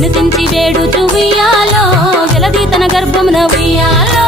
వినుతించి వేడుచు ఉయ్యాలో జలది తన గర్భమున ఉయ్యాలో.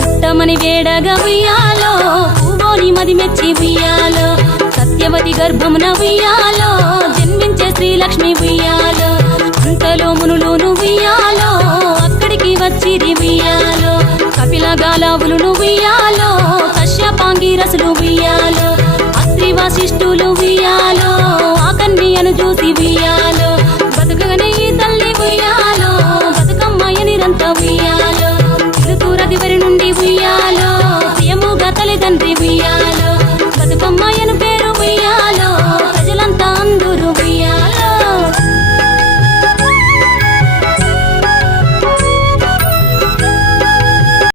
పుట్టమని వేడగా ఉయ్యాలో పూవోని మది మెచ్చి ఉయ్యాలో. సత్యవతి గర్భమున ఉయ్యాలో జన్మించే శ్రీలక్ష్మి ఉయ్యాలో. కపిల గాలావులు ఉయ్యాలో కశ్యపాంగి రసులు ఉయ్యాలో అత్రి వశిష్ఠులు